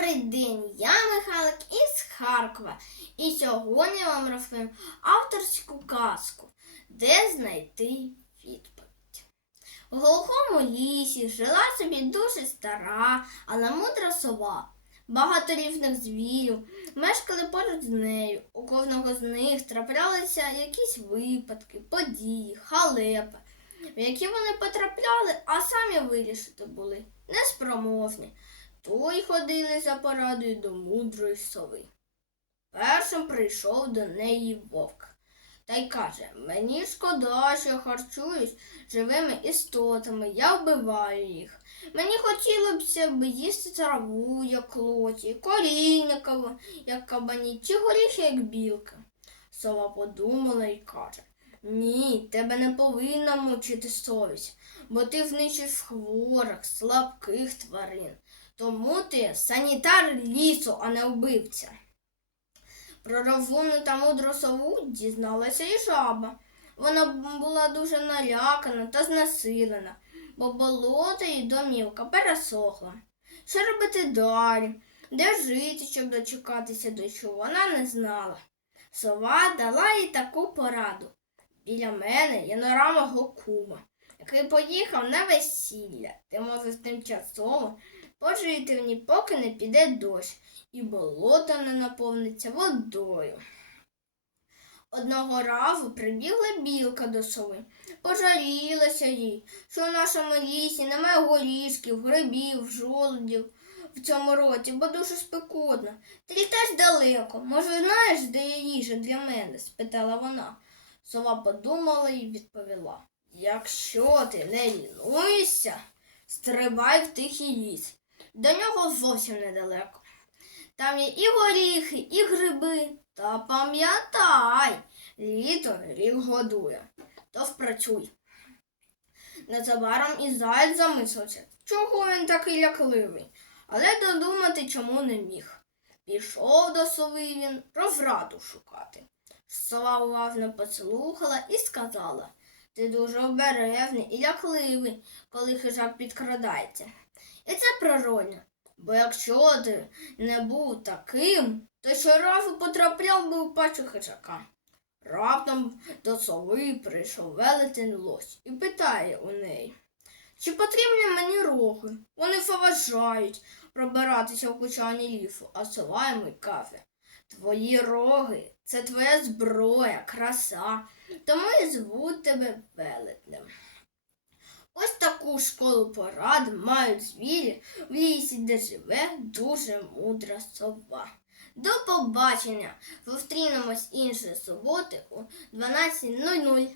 Добрий день, я Михайлик із Харкова. І сьогодні я вам розповім авторську казку, де знайти відповідь. У глухому лісі жила собі дуже стара, але мудра сова. Багато різних звірів мешкали поруч з нею. У кожного з них траплялися якісь випадки, події, халепи, в які вони потрапляли, а самі вирішити були неспроможні. То й ходили за порадою до мудрої сови. Першим прийшов до неї вовк та й каже: Мені шкода, що я харчуюсь живими істотами, я вбиваю їх. Мені хотілося б їсти траву, як лоті, коріння, як кабані, чи горіхи, як білки. Сова подумала і каже: Ні, тебе не повинна мучити совість, бо ти знищиш хворих, слабких тварин. Тому ти санітар лісу, а не вбивця. Про розумну та мудру сову дізналася і жаба. Вона була дуже налякана та знесилена, бо болото і домівка пересохла. Що робити далі? Де жити, щоб дочекатися дощу, вона не знала. Сова дала їй таку пораду. Біля мене є нора мого кума, який поїхав на весілля. Ти можеш тимчасово пожити в ній, поки не піде дощ, і болото не наповниться водою. Одного разу прибігла білка до сови, пожалілася їй, що в нашому лісі немає горішків, грибів, жолудів в цьому році, бо дуже спекотно. Ти літаєш далеко. Може, знаєш, де є їжа для мене? спитала вона. Сова подумала і відповіла. Якщо ти не лінуєшся, стрибай в тихий ліс. До нього зовсім недалеко. Там є і горіхи, і гриби. Та пам'ятай, літо рік годує. То впрацюй. Незабаром і заєць замислився, чого він такий лякливий, але додумати чому не міг. Пішов до сови він розраду шукати. Сова уважно послухала і сказала ти дуже обережний і лякливий, коли хижак підкрадається. І це природно, бо якщо ти не був таким, то щоразу потрапляв би у пачу хижака. Раптом до сови прийшов велетень лось і питає у неї, чи потрібні мені роги? Вони заважають пробиратися в кучані лісу, а сова йому й каже, твої роги це твоя зброя, краса, тому і звуть тебе велетнем. Ось таку школу порад мають звірі в лісі, де живе дуже мудра сова. До побачення! Зустрінемось іншої суботи о 12.00.